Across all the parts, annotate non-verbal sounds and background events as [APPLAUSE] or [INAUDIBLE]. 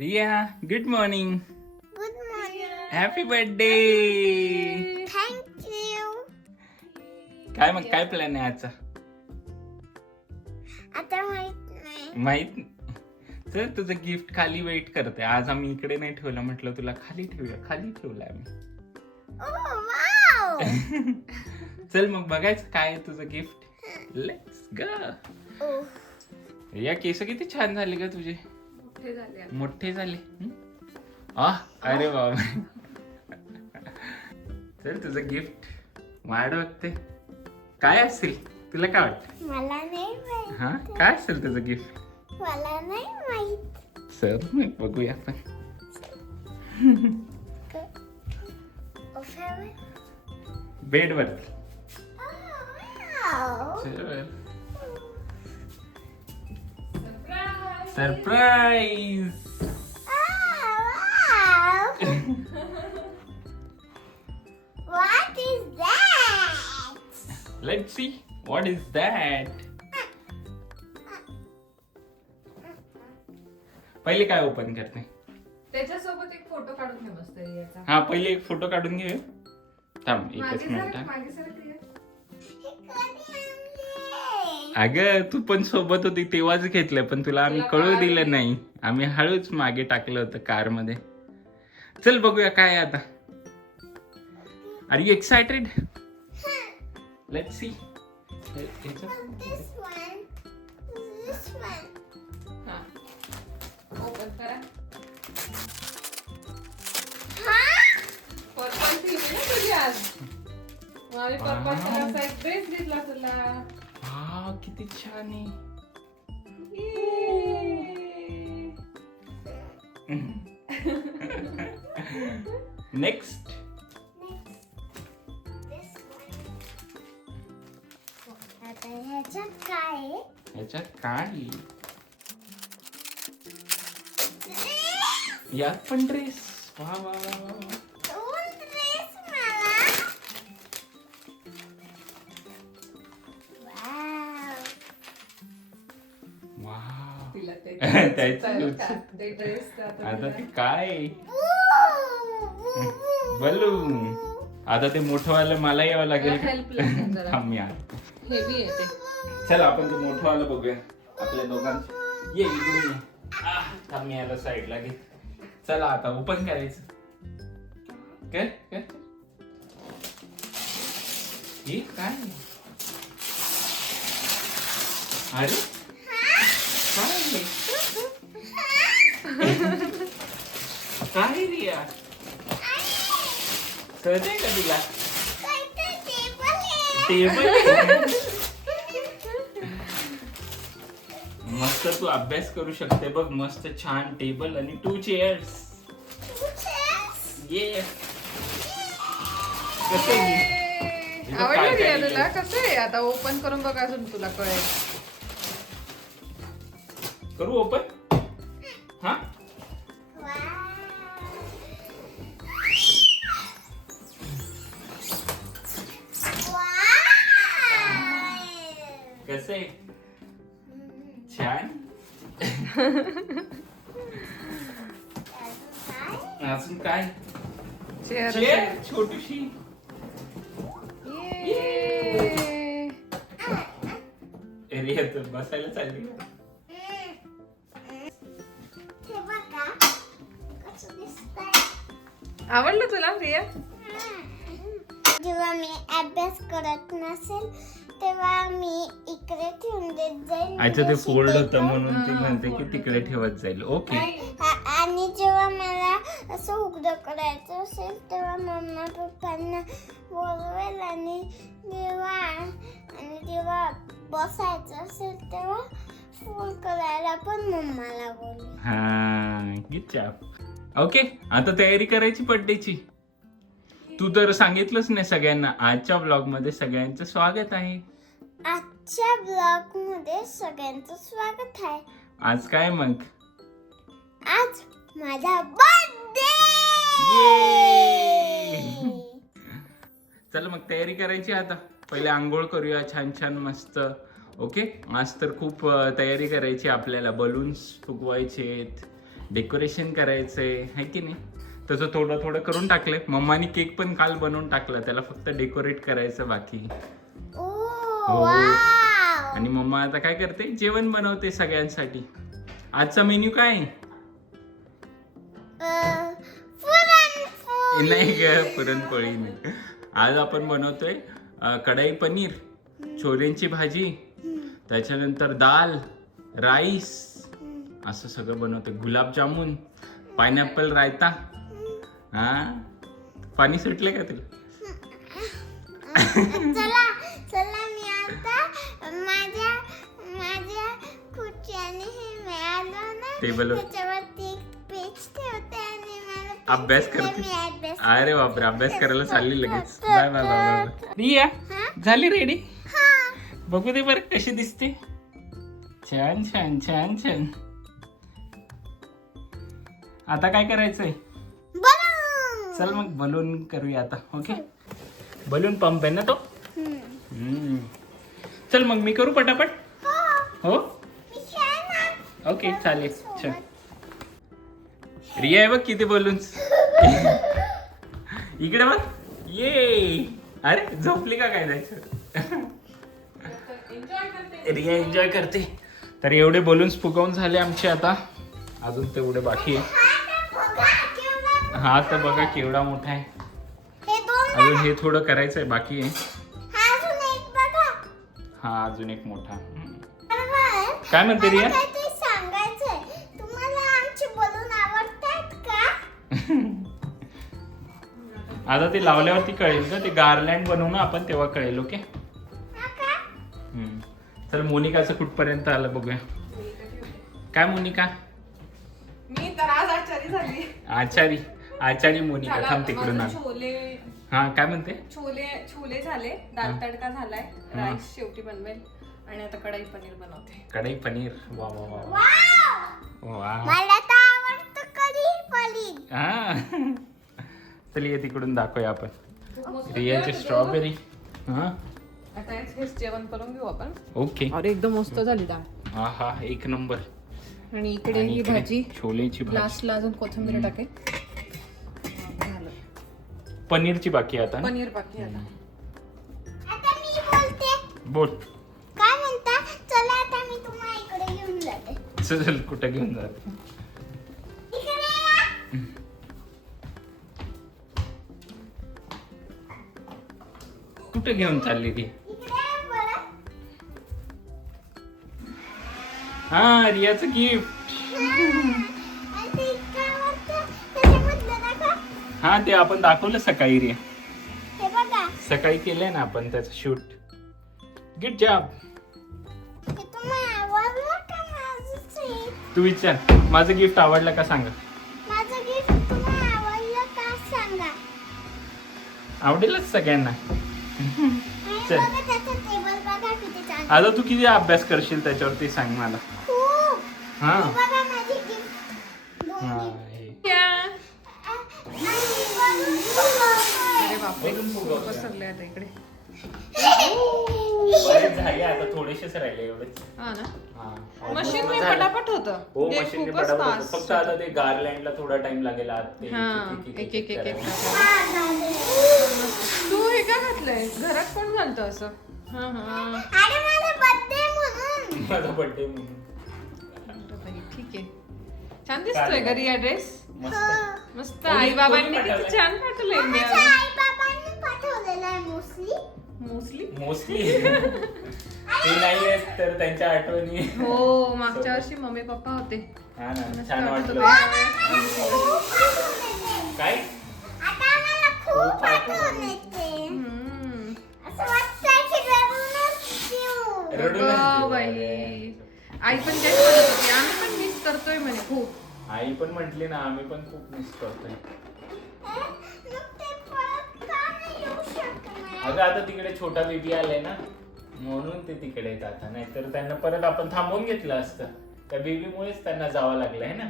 Riya good morning good morning happy birthday thank you काय मग काय प्लॅन आहे आजचा? आता माहीत नाही. माहीत चल तुझं गिफ्ट खाली वेट करते. आज आम्ही इकडे नाही ठेवलं म्हटलं तुला खाली ठेवूया. खाली ठेवलं आम्ही. वाव [LAUGHS] चल मग बघायचं काय आहे तुझं गिफ्ट लेट्स ग ओ या केस किती छान झाले का तुझे. मोठे झाले आता. मोठे झाले? आह अरे बाबा चल तुझं गिफ्ट वाढ बघते. काय असेल? तुला काय वाटतं? मला नाही माहीत. हा? काय असेल तुझं गिफ्ट मला नाही माहीत. सर मग बघूया आपण. [LAUGHS] बेडवर wow surprise wow [LAUGHS] What is that? Let see what is that पहिले काय ओपन करते? त्याच्यासोबत एक फोटो काढून घे मस्त रियाचा हा पहिले एक फोटो काढून घे थांब एकच मागे मिनिट हा. मागे सरक अगं तू पण सोबत होती तेव्हाच घेतलं पण तुला आम्ही कळू दिलं नाही आम्ही हळूच मागे टाकलं होतं कारमध्ये चल बघूया काय आहे आता are you excited let see This one. This one. हा. ओपन करा Huh? पर्पल थीम आहे ना तुझी आज मग आम्ही पर्पल Wow. कलरचा एक ड्रेस घेतला तुला हा किती छान आहे नेक्स्ट. आता ह्याच्यात काय? ह्याच्यात काय? यात पण ड्रेस वा वा वा वा आता ते काय? बलून. आता ते मोठंवालं मला यावं लागेल. मला help लागेल जरा. थांब मी आलो. हेवी आहे ते. चल आपण ते मोठंवालं बघूया. आपल्या दोघांचं. ये इकडे थांब याला साईडला घे चला आता ओपन करायचं. कर कर. हे काय? अरे काय? काय रिया कळतंय का तुला काहीतरी table आहे. टेबल मस्त तू अभ्यास करू शकते बघ मस्त छान टेबल आणि टू चेअर्स. ये कसं आहे? इथं आवडलं काय रिया काय तुला लिहिलंय? कसं आहे आता ओपन करून बघ अजून तुला कळेल करू ओपन हा? कसं? आहे छान. अजून काय? चेअर छोटीशी. एरिया बसायला चालली. आवडलं तुला रिया जेव्हा मी अभ्यास करत नसेल तेव्हा मी इकडे ठेवून देत जाईल. अच्छा ते फोल्ड होतं. म्हणून ती म्हणते की तिकडे. ठेवत जाईल. ओके. आ- आणि जेव्हा मला असं उघडं करायचं असेल तेव्हा मम्मा पप्पांना बोलवेल आणि जेव्हा आणि जेव्हा बसायचं असेल तेव्हा फोल्ड करायला पण मम्माला बोलवेल. हा गुड जॉब ओके आता तयारी करायची बर्थडेची तू तर सांगितलंच नाही सगळ्यांना आजच्या ब्लॉगमध्ये सगळ्यांचं स्वागत आहे. आजच्या ब्लॉगमध्ये सगळ्यांचं स्वागत आहे. आज काय मग? आज माझा बर्थडे! चल मग तयारी करायची आता. पहिले आंघोळ करूया छान छान मस्त. ओके आज तर खूप तयारी करायची आपल्याला. बलून्स फुगवायचे डेकोरेशन करायचंय है की नाही? तसं थोडं थोडं करून टाकलंय. मम्मानी केक पण काल बनवून टाकला. त्याला फक्त डेकोरेट करायचं बाकी. हो. आणि मम्मा आता काय करते? जेवण बनवते सगळ्यांसाठी. आजचा मेन्यू काय? आहे? नाही ग पुरणपोळी नाही. आज आपण बनवतोय कढई पनीर छोलेंची भाजी त्याच्यानंतर दाल राईस असं सगळं बनवतोय गुलाबजामुन पायनॅपल रायता. हा? पाणी सुटले का तुला? [LAUGHS] चला चला मी आता माझ्या माझ्या खुर्च्याने हे मिळालं ना टेबलवर. त्याच्यावरती पेज ठेवते आणि मला अभ्यास करते. मी अभ्यास अरे बापरे अभ्यास करायला चालली लगेच. Bye bye bye bye Riya? झाली रेडी बघू दे बरं कशी दिसते. छान छान छान छान. आता काय करायचंय? बलून चल मग बलून करूया आता ओके बलून पंप आहे ना तो? हम्म. चल मग मी करू पटापट? हो. हो? ओके चालेल चल. रिया आहे बघ किती बलून्स [LAUGHS] इकडे बघ. ये. अरे झोपली का काय नाही एन्जॉय करते. रिया एन्जॉय करते. तर एवढे बलून्स फुगवून झाले आमचे आता. अजून तेवढे बाकी आहे. हा तर बघा केवढा मोठा आहे. हे अजून हे थोडं करायचं आहे बाकी आहे. हा अजून एक हा मोठा. काय म्हणते रिया? [LAUGHS] आता ते लावल्यावरती कळेल का ते गार्लँड बनवू ना आपण तेव्हा कळेल ओके. चल मोनिकाचं कुठपर्यंत आलं बघूया. काय मोनिका? मी तर आज आचारी झाली. आचारी. आचारी मोनिका झाला, थांब तिकडून माझं छोले हा काय म्हणते? छोले छोले झाले. दाल हा. तडका झालाय. हा. राईस शेवटी बनवेल. आणि आता कढाई पनीर बनवते. कढई पनीर. वा वा वा वा. वाव! वा. मला तर आवडतं कढी पनीर. हा. चल ये तिकडून दाखवूया आपण. रियाचे. स्ट्रॉबेरी हा? आता हेच जेवण करून घेऊ आपण. ओके अरे एकदम मस्त झाली डाळ हा हा. एक नंबर. आणि इकडे ही भाजी. छोलेची भाजी. लास्टला अजून कोथिंबीर. टाके झालं पनीरची बाकी आता ना? पनीर बाकी आता. आता मी बोलते. बोल. काय म्हणता? चला आता मी तुम्हाला इकडे घेऊन जाते. चल कुठं घेऊन जात इकडे या. कुठं घेऊन चालली ती? हा रियाचं गिफ्ट. हा ते आपण दाखवलं सकाळी रिया सकाळी केलंय ना आपण त्याचं शूट गुड जॉब? तू विचार माझं गिफ्ट आवडलं का सांगा आवडेलच सगळ्यांना चल. आता तू किती अभ्यास करशील त्याच्यावरती सांग मला हा. अरे बापरे. पसरले आता इकडे झाले आता थोडेसेच राहिले एवढेच हा ना हा. मशीन हे झालं. पटापट होतं हो ते मशीन खूपच फटाफट होतं. fast फक्त आता ते गार्लँडला थोडा टाइम लागेल आत ते हा एक- एक एक एक एक करायला. टाकायला. हा, झाले. तू हे काय घातलंय घरात कोण घालतं असं हा हा अरे माझा बर्थडे म्हणून [LAUGHS] माझा बर्थडे म्हणून आहे छान दिसतोय घरी या ड्रेस? मस्त. आई बाबांनी किती? छान पाठवलंय मोस्टली मोस्टली मोस्टली ते नाही तर त्यांच्या आठवणी. हो मागच्या वर्षी मम्मी पप्पा होते. हा छान वाटत वाटलं. होतं. काय? देऊ. बाई. आई पण तेच म्हणत होती आम्ही पण मिस करतोय म्हणे खूप आई पण म्हटली ना आम्ही पण खूप मिस करतोय. अगं आता तिकडे छोटा बेबी आलाय ना म्हणून ते तिकडे आहेत आता नाहीतर त्यांना परत आपण थांबवून घेतलं असतं. त्या बेबीमुळेच त्यांना जावं लागलंय ना.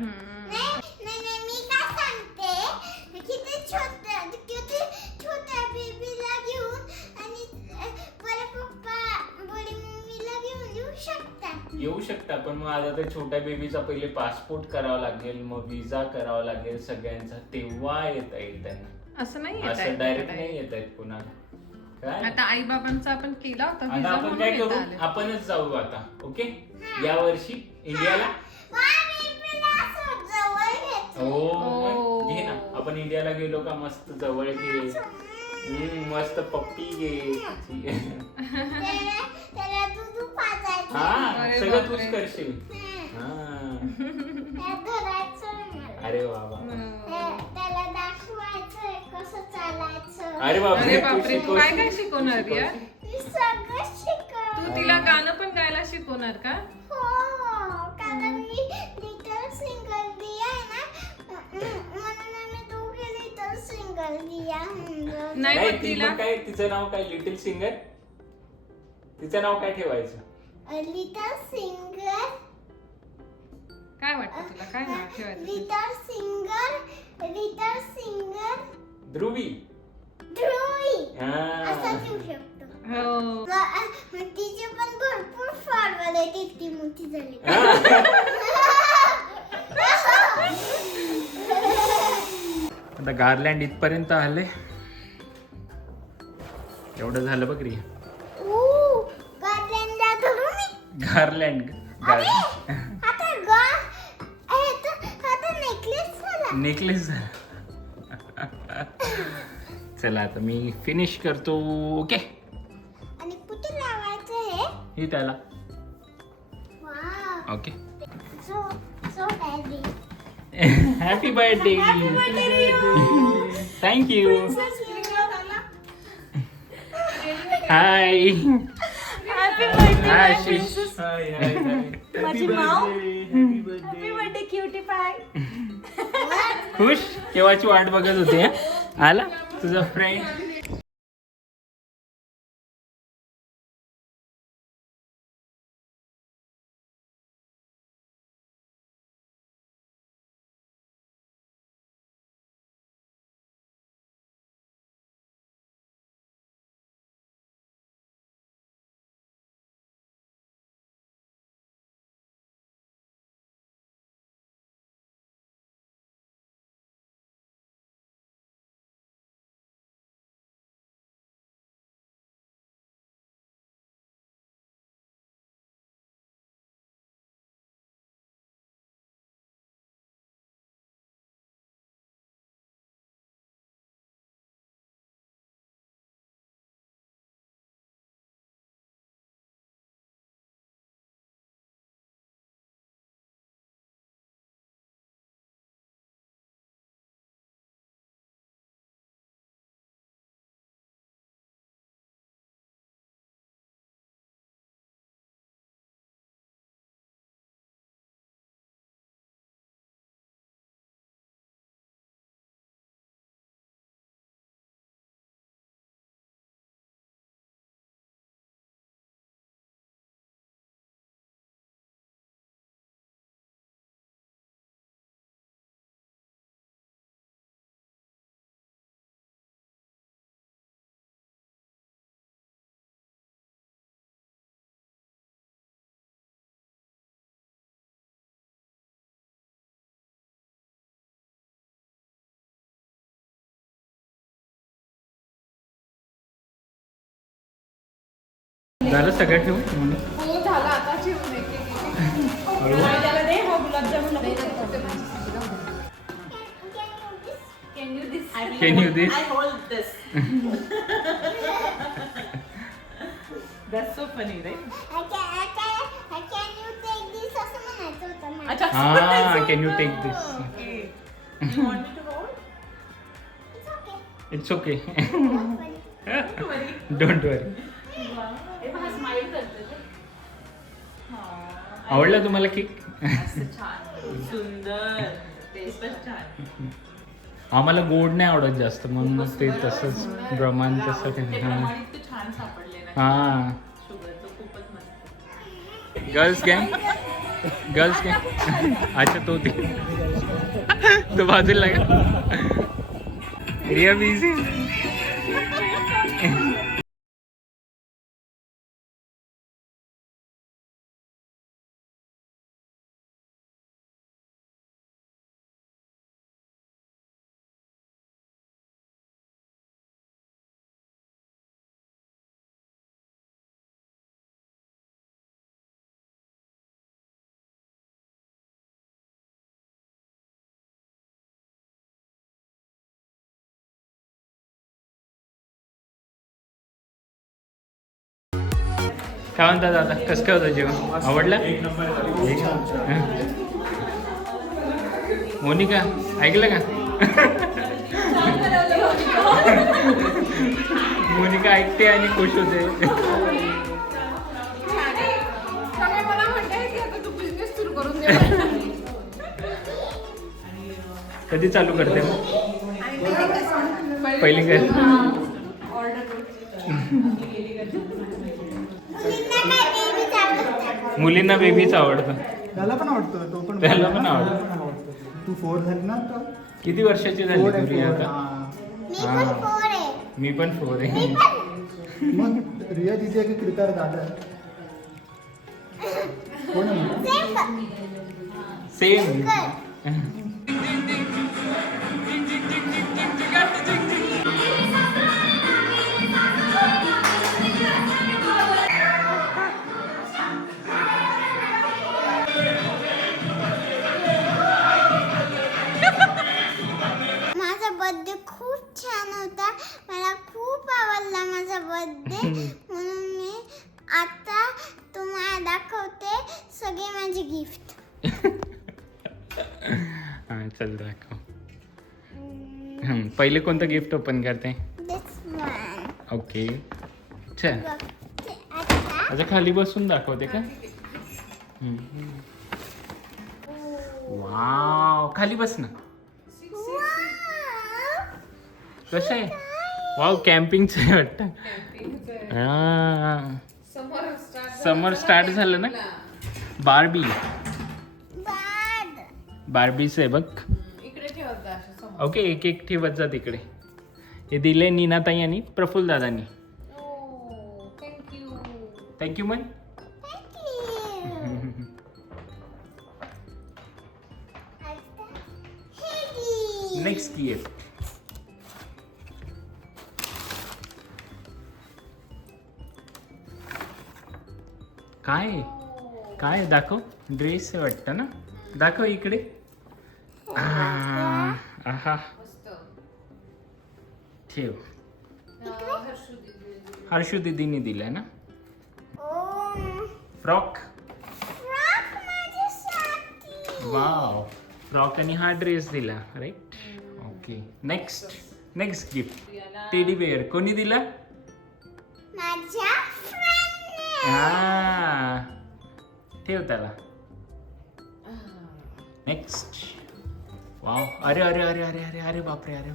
येऊ शकता पण मग आता त्या छोट्या बेबीचा पहिले पासपोर्ट करावा लागेल मग विजा करावा लागेल सगळ्यांचा तेव्हा येता येईल त्यांना. असं नाही येत असं आहे. डायरेक्ट नाही येत आहेत कुणाला. काय? आता आई बाबांचा आपण केला होता आता visa आपण म्हणून काय येता करू? आले. आपणच जाऊ आता ओके? या वर्षी इंडियाला? हो ओ. मग घे ना. आपण इंडियाला गेलो का मस्त जवळ घे. हम्म, मस्त पप्पी घे. [LAUGHS] [LAUGHS] हा अरे सगळं बापरे. तूच करशील हा. धरायचं मला. अरे चालायचं. अरे बापरे अरे तू बापरे तू काय काय? शिकवणार तू यार तिला गाणं पण गायला शिकवणार का? हो कारण मी लिटल सिंगल दिया आहे ना. म्हणून आम्ही दोघे लिटल सिंगल दिया. नाही पण ती तिला काय तिचं नाव काय लिटिल सिंगर तिचं नाव काय ठेवायचं? Little singer. काय वाटतं तुला? काय नाव ठेवायचं little singer little singer. Dhruvi. Dhruvi. हा. असं ठेवू शकतो. हो. व- अ, तिचे पण भरपूर फॉरवर्ड आहेत इतकी मोठी झाली. आता गार्लँड इथपर्यंत आले. एवढं झालं बघ रे. गार्लँड नेकलेस झाला. नेकलेस चला आता मी फिनिश करतो. ओके आणि कुठे लावायचं हे? हे त्याला. Okay so so heavy happy birthday thank you hi hi Ashish hi hi happy birthday खुश? केव्हाची वाट बघत होते? हं? आला? तुझा फ्रेंड झालं सगळं ठेवू म्हणून हो झालं आता जेवण एक- एक- एक- हळू. त्याला दे हो गुलाबजामुन नको. Can you this? I hold this. That's so funny, right? Can you take this असं म्हणायचं होतं मला. Acha, Ah, can you take this? Okay. You want me to hold? It's okay. It's okay Don't worry. आवडला तुम्हाला cake? सुंदर. आम्हाला गोड नाही आवडत जास्त म्हणून ते तसंच प्रमाण तसं हां. गर्ल्स गँग गर्ल्स गँग अच्छा तो ते तो बाजूला रिया बिझी काय म्हणता दादा कसं काय होतं जेवण? आवडलं. मोनिका ऐकलं का? मोनिका ऐकते आणि खुश होते. सगळे मला म्हणते की आता तू बिझनेस सुरू करून दे. कधी चालू करते? मग पहिली काय? मुलींना बेबीच आवडतं त्याला पण आवडतं तो पण त्याला पण आवडतं. तू फोर झाली ना आता किती वर्षाची झाली तू आहे आता मी हा. पण फोर आहे मी पण फोर आहे मी पण मग रिया दिदी आहे की कृतार दादा आहे? कोण आहे? सेम पहिले कोणतं गिफ्ट ओपन करते? दिस वन ओके आता अच्छा खाली बसून दाखवते का? वाव खाली बस ना! कसं आहे? वाव कॅम्पिंगचं आहे वाटतं. समर स्टार्ट समर स्टार्ट झालं ना? बार्बी. बार्बीचं आहे बघ. ओके एक एक ठेवत जा तिकडे. हे दिले नीनाताई आणि Praful दादानी. Thank you man. Next gift काय आहे? काय? दाखव. ड्रेस वाटतं ना? दाखव इकडे. आ, आहा ठेव हर्षू दिदी हर्षू दीदीने दिलाय ना फ्रॉक. वाव फ्रॉक आणि हा ड्रेस दिला right okay next next gift teddy bear कोणी दिला. हा ठेव त्याला नेक्स्ट वाव अरे अरे अरे अरे अरे अरे बापरे अरे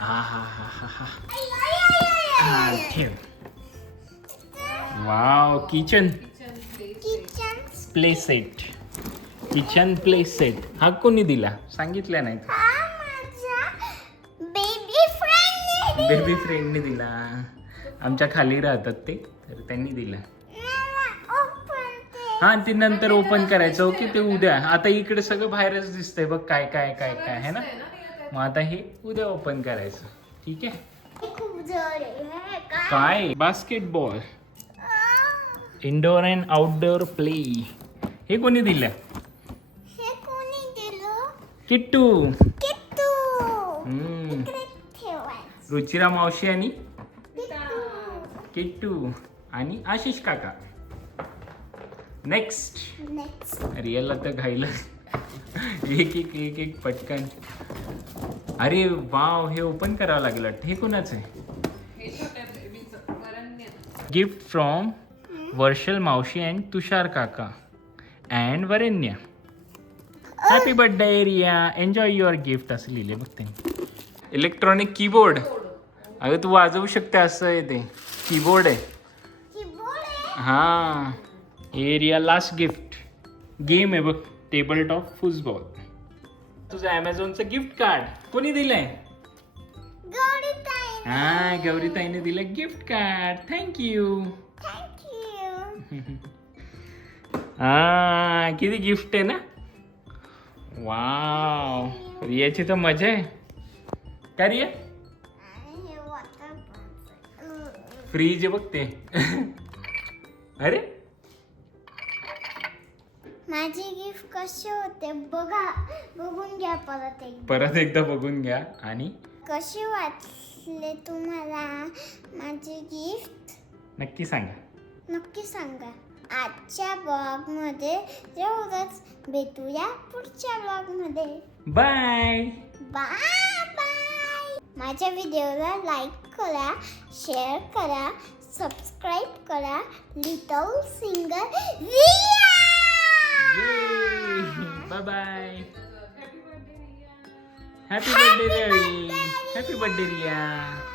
हा हा हा हा हा. हा, ठेव wow kitchen play set kitchen play set हा कोणी दिला? सांगितलं नाही हा बेबी फ्रेंड बेबी फ्रेंडने दिला. आमच्या खाली राहतात ते तर त्यांनी दिला. हा ते नंतर ओपन करायचं. ओके ते उद्या. आता इकडे सगळं बाहेरच दिसतंय. बघ काय काय काय काय है ना? मग आता हे उद्या ओपन करायचं. ठीक आहे? आहे काय? Basketball indoor and outdoor play हे कोणी दिलं? हे कोणी दिलं? किट्टू. रुचिरा मावशी आणि? किट्टू. किट्टू. आणि आशिष काका. नेक्स्ट नेक्स्ट रिअलला तर घाईलं. एक एक एक एक पटकन. अरे वाव हे ओपन करावं लागेल. वाटतं. हे कोणाचं आहे? गिफ्ट फ्रॉम वर्षल मावशी अँड तुषार काका and Varenya. Happy birthday Riya. Enjoy your gift असं लिहिले बघ त्यांनी. इलेक्ट्रॉनिक कीबोर्ड अगं तू वाजवू शकते असं आहे ते. कीबोर्ड आहे? हा. एरिया लास्ट गिफ्ट गेम आहे बघ टेबल टॉप फुटबॉल तुझं ॲमेझॉनचं गिफ्ट कार्ड कोणी दिलंय? हा गौरीताईने दिलं गिफ्ट कार्ड थँक्यू हा किती गिफ्ट आहे ना? वाव रियाची तर मजा आहे. का रिया? फ्रीज आहे बघ ते. [LAUGHS] अरे? माझे गिफ्ट कसे होते बघा बघून घ्या परत एक परत एकदा बघून घ्या. आणि? कसे वाटले तुम्हाला माझे गिफ्ट नक्की सांगा. नक्की सांगा. आजच्या ब्लॉगमध्ये एवढंच. भेटूया पुढच्या ब्लॉगमध्ये बाय बाय बाय माझ्या व्हिडिओला लाईक करा शेअर करा सबस्क्राईब करा little singer Riya [LAUGHS] Bye-bye. Happy birthday, Ria. Happy birthday, Ria. Happy birthday, Ria.